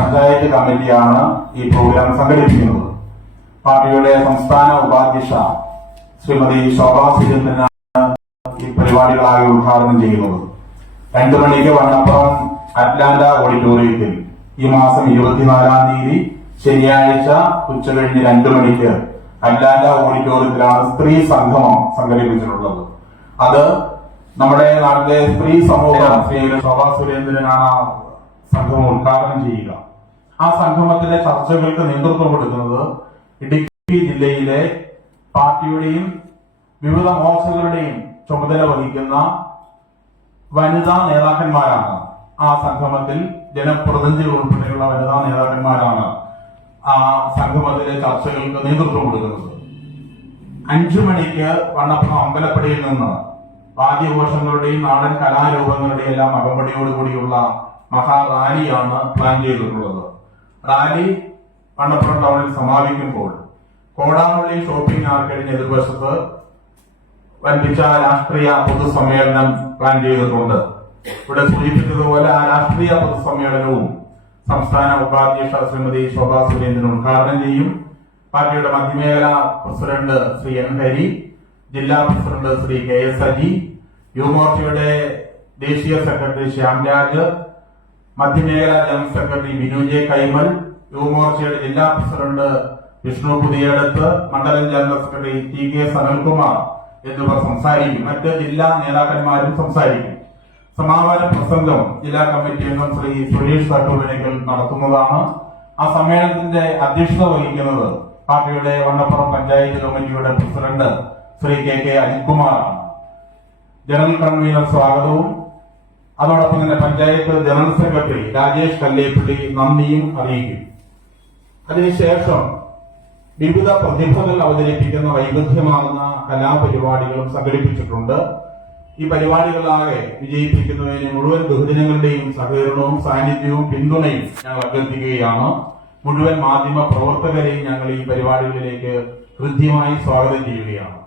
പഞ്ചായത്ത് കമ്മിറ്റിയാണ് ഈ പ്രോഗ്രാം സംഘടിപ്പിക്കുന്നത്. പാർട്ടിയുടെ സംസ്ഥാന ഉപാധ്യക്ഷ ശ്രീമതി ശോഭാ സുരേന്ദ്രനാണ് ഈ പരിപാടികളാകെ ഉദ്ഘാടനം ചെയ്യുന്നത്. രണ്ടു മണിക്ക് വണ്ണപ്പുറം അറ്റ്ലാന്റ ഓഡിറ്റോറിയത്തിൽ ഈ മാസം ഇരുപത്തിനാലാം തീയതി ശനിയാഴ്ച ഉച്ചകഴിഞ്ഞ് രണ്ടു മണിക്ക് അറ്റ്ലാന്റ ഓഡിറ്റോറിയത്തിലാണ് സ്ത്രീ സംഗമം സംഘടിപ്പിച്ചിട്ടുള്ളത്. അത് നമ്മുടെ നാട്ടിലെ സ്ത്രീ സമൂഹം ശ്രീ. ശോഭാ സുരേന്ദ്രനാണ് സംഘം ഉദ്ഘാടനം ചെയ്യുക. ആ സംഗമത്തിലെ ചർച്ചകൾക്ക് നേതൃത്വം കൊടുക്കുന്നത് ഇടുക്കി ജില്ലയിലെ പാർട്ടിയുടെയും വിവിധ മോർച്ചകളുടെയും ചുമതല വഹിക്കുന്ന വനിതാ നേതാക്കന്മാരാണ്. ആ സംഗമത്തിൽ ജനപ്രതിനിധികൾ ഉൾപ്പെടെയുള്ള വനിതാ നേതാക്കന്മാരാണ് ആ സംഗമത്തിലെ ചർച്ചകൾക്ക് നേതൃത്വം കൊടുക്കുന്നത്. അഞ്ചു മണിക്ക് വണ്ണപ്പുറം അമ്പലപ്പടിയിൽ നിന്ന് വാദ്യഘോഷങ്ങളുടെയും നാടൻ കലാരൂപങ്ങളുടെയും എല്ലാം അകമ്പടിയോടുകൂടിയുള്ള മഹാറാലിയാണ് പ്ലാൻ ചെയ്തിട്ടുള്ളത്. റാലി മണ്ണപ്പുറം ടൗണിൽ സമാപിക്കുമ്പോൾ കോടാവള്ളി ഷോപ്പിംഗ് ആർക്കേഡിന് എതിർവശത്ത് വൻപിച്ച രാഷ്ട്രീയ പൊതുസമ്മേളനം പ്ലാൻ ചെയ്തിട്ടുണ്ട്. ഇവിടെ സൂചിപ്പിച്ചതുപോലെ ആ രാഷ്ട്രീയ പൊതുസമ്മേളനവും സംസ്ഥാന ഉപാധ്യക്ഷ ശ്രീമതി ശോഭാ സുരേന്ദ്രൻ ഉദ്ഘാടനം ചെയ്യും. പാർട്ടിയുടെ മധ്യമേഖല പ്രസിഡന്റ് ശ്രീ എൻ ഹരി ജില്ലാ president Shri K S Aji യുവമോർച്ചയുടെ ദേശീയ secretary Shyamraj മധ്യമേഖല general secretary Binu J Kaimal യുവമോർച്ചയുടെ ജില്ലാ പ്രസിഡന്റ് വിഷ്ണു പുതിയടത്ത് മണ്ഡലം general secretary T K Sanalkumar എന്നിവർ സംസാരിക്കും. മറ്റ് ജില്ലാ നേതാക്കന്മാരും സംസാരിക്കും. സമാപന പ്രസംഗം ജില്ലാ കമ്മിറ്റി അംഗം ശ്രീ സുരേഷ് തട്ടൂരിനേക്കൽ നടത്തുന്നതാണ്. ആ സമ്മേളനത്തിന്റെ അധ്യക്ഷത വഹിക്കുന്നത് പാർട്ടിയുടെ വണ്ണപ്പുറം പഞ്ചായത്ത് കമ്മിറ്റിയുടെ പ്രസിഡന്റ് ശ്രീ കെ കെ അനിൽകുമാറാണ്. ജനറൽ കൺവീനർ സ്വാഗതവും അതോടൊപ്പം തന്നെ പഞ്ചായത്ത് ജനറൽ സെക്രട്ടറി രാജേഷ് കല്ലേപ്പള്ളി നന്ദിയും അറിയിക്കും. അതിനുശേഷം വിവിധ പ്രതിഭകൾ അവതരിപ്പിക്കുന്ന വൈവിധ്യമാർന്ന കലാപരിപാടികളും സംഘടിപ്പിച്ചിട്ടുണ്ട്. ഈ പരിപാടികളാകെ വിജയിപ്പിക്കുന്നതിന് മുഴുവൻ ബഹുജനങ്ങളുടെയും സഹകരണവും സാന്നിധ്യവും പിന്തുണയും ഞങ്ങൾ അഭ്യർത്ഥിക്കുകയാണ്. മുഴുവൻ മാധ്യമ പ്രവർത്തകരെയും ഞങ്ങൾ ഈ പരിപാടികളിലേക്ക് ഹൃദ്യമായി സ്വാഗതം ചെയ്യുകയാണ്.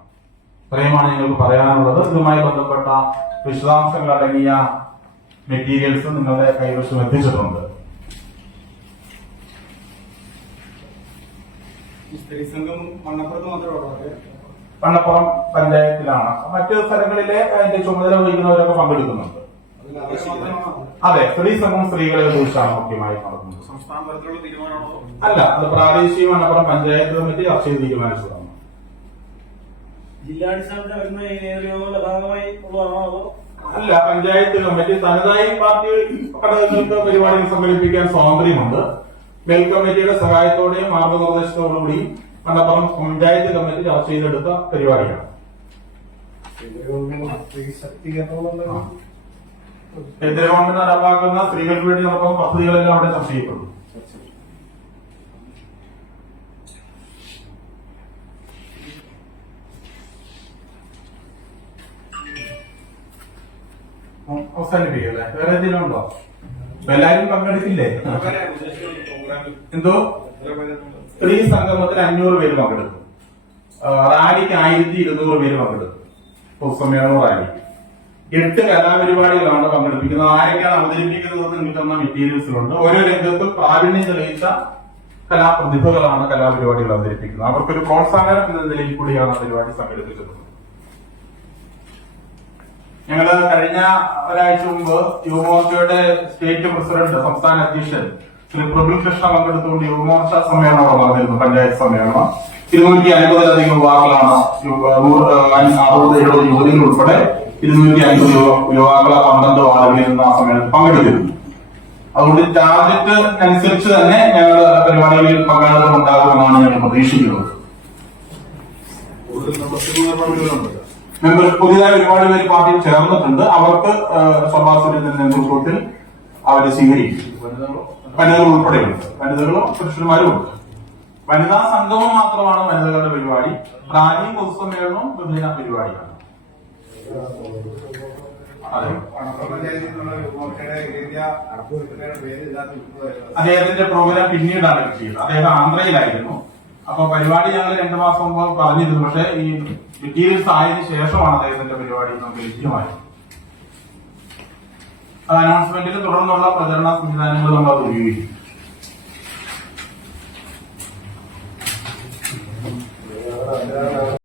ഇത്രയുമാണ് ഞങ്ങൾക്ക് പറയാനുള്ളത്. ഇതുമായി ബന്ധപ്പെട്ട വിശദാംശങ്ങൾ അടങ്ങിയ മെറ്റീരിയൽസ് നിങ്ങളുടെ കൈവശം എത്തിച്ചിട്ടുണ്ട് മണ്ണപ്പുറം പഞ്ചായത്തിലാണ്. മറ്റ് സ്ഥലങ്ങളിലെ അതിന്റെ ചുമതല വഹിക്കുന്നവരൊക്കെ പങ്കെടുക്കുന്നുണ്ട്. അതെ സ്ത്രീ സംഘം സ്ത്രീകളെ കുറിച്ചാണ് മുഖ്യമായി നടക്കുന്നത്. സംസ്ഥാന തലത്തിലുള്ള തീരുമാനമാണോ? അല്ല അത് പ്രാദേശിക മണ്ണപ്പുറം പഞ്ചായത്ത് കമ്മിറ്റി ചെയ്ത് തീരുമാനിച്ചതാണ് ജില്ലാടിസ്ഥാനത്തിൽ വരുന്ന ഏരിയകളുടെ ഭാഗമായി ഉള്ളതാണോ അതോ അല്ല പഞ്ചായത്ത് കമ്മിറ്റി തനതായി പാർട്ടി ഘടകങ്ങൾക്ക് പരിപാടികൾ സംഘടിപ്പിക്കാൻ സ്വാതന്ത്ര്യമുണ്ട്. മേൽ കമ്മിറ്റിയുടെ സഹായത്തോടെയും മാർഗനിർദ്ദേശത്തോടുകൂടിയും മണ്ണപ്പുറം പഞ്ചായത്ത് കമ്മിറ്റി ചർച്ച ചെയ്തെടുത്ത പരിപാടിയാണ്. കേന്ദ്ര ഗവൺമെന്റ് നടപ്പാക്കുന്ന സ്ത്രീകൾക്ക് വേണ്ടി നടക്കുന്ന പദ്ധതികളെല്ലാം അവിടെ ചർച്ച ചെയ്യപ്പെടും അവസാനിപ്പിക്കല്ലേ? വേറെ എന്തെങ്കിലും ഉണ്ടോ? എല്ലാരും പങ്കെടുക്കില്ലേ? എന്തോ? സ്ത്രീ സംഗമത്തിൽ അഞ്ഞൂറ് പേര് പങ്കെടുക്കും. റാലിക്ക് ആയിരത്തി ഇരുന്നൂറ് പേര് പങ്കെടുക്കും. പൊതുസമ്മേളനം റാലി. എട്ട് കലാപരിപാടികളാണ് പങ്കെടുപ്പിക്കുന്നത്. ആരൊക്കെയാണ് അവതരിപ്പിക്കുന്നത് തന്ന മെറ്റീരിയൽസിലുണ്ട്. ഓരോ രംഗത്തും പ്രാവീണ്യം തെളിയിച്ച കലാപ്രതിഭകളാണ് കലാപരിപാടികൾ അവതരിപ്പിക്കുന്നത്. അവർക്കൊരു പ്രോത്സാഹനം എന്ന നിലയിൽ കൂടിയാണ് പരിപാടി സംഘടിപ്പിച്ചിട്ടുള്ളത്. ഞങ്ങൾ കഴിഞ്ഞ ഒരാഴ്ച മുമ്പ് യുവമോർച്ചയുടെ സ്റ്റേറ്റ് പ്രസിഡന്റ് സംസ്ഥാന അധ്യക്ഷൻ ശ്രീ പ്രബുൽ കൃഷ്ണ പങ്കെടുത്തുകൊണ്ട് യുവമോർച്ച സമ്മേളനം നടന്നിരുന്നു പഞ്ചായത്ത് സമ്മേളനം. ഇരുന്നൂറ്റി അൻപതിലധികം യുവാക്കളാണ് അറുപത് എഴുപത് യുവതികൾ ഉൾപ്പെടെ ഇരുന്നൂറ്റി അൻപത് യുവാക്കളെ പന്ത്രണ്ട് വാർഡുകളിൽ നിന്ന് ആ സമ്മേളനത്തിൽ പങ്കെടുത്തിരുന്നു. അതുകൊണ്ട് ടാർഗറ്റ് അനുസരിച്ച് തന്നെ ഞങ്ങൾ പരിപാടികളിൽ പങ്കാളിത്തം ഉണ്ടാകുമെന്നാണ് ഞങ്ങൾ പ്രതീക്ഷിക്കുന്നത്. മെമ്പർ പുതിയതായി ഒരുപാട് പേര് പാർട്ടിയിൽ ചേർന്നിട്ടുണ്ട്. അവർക്ക് സഭാസുരന്റെ നേതൃത്വത്തിൽ അവരെ സ്വീകരിക്കും. വനിതകൾ ഉൾപ്പെടെയുണ്ട്. വനിതകളും? പുരുഷന്മാരും ഉണ്ട്. വനിതാ സംഗമം മാത്രമാണ് വനിതകളുടെ പരിപാടി. പ്രാണി പൊതുസമ്മേളനവും വിഭിന്ന പരിപാടിയാണ്. അദ്ദേഹത്തിന്റെ പ്രോഗ്രാം പിന്നീടാണ് കിട്ടിയത്. അദ്ദേഹം ആന്ധ്രയിലായിരുന്നു. അപ്പൊ പരിപാടി ഞങ്ങൾ രണ്ടു മാസം മുമ്പ് പറഞ്ഞിരുന്നു. പക്ഷെ ഈ മെറ്റീരിയൽസ് ആയതിനു ശേഷമാണ് അദ്ദേഹത്തിന്റെ പരിപാടി നമുക്ക് ലഭ്യമായത് അനൗൺസ്മെന്റിൽ തുടർന്നുള്ള പ്രചരണ സംവിധാനങ്ങൾ നമ്മൾ അത് ഉപയോഗിക്കും.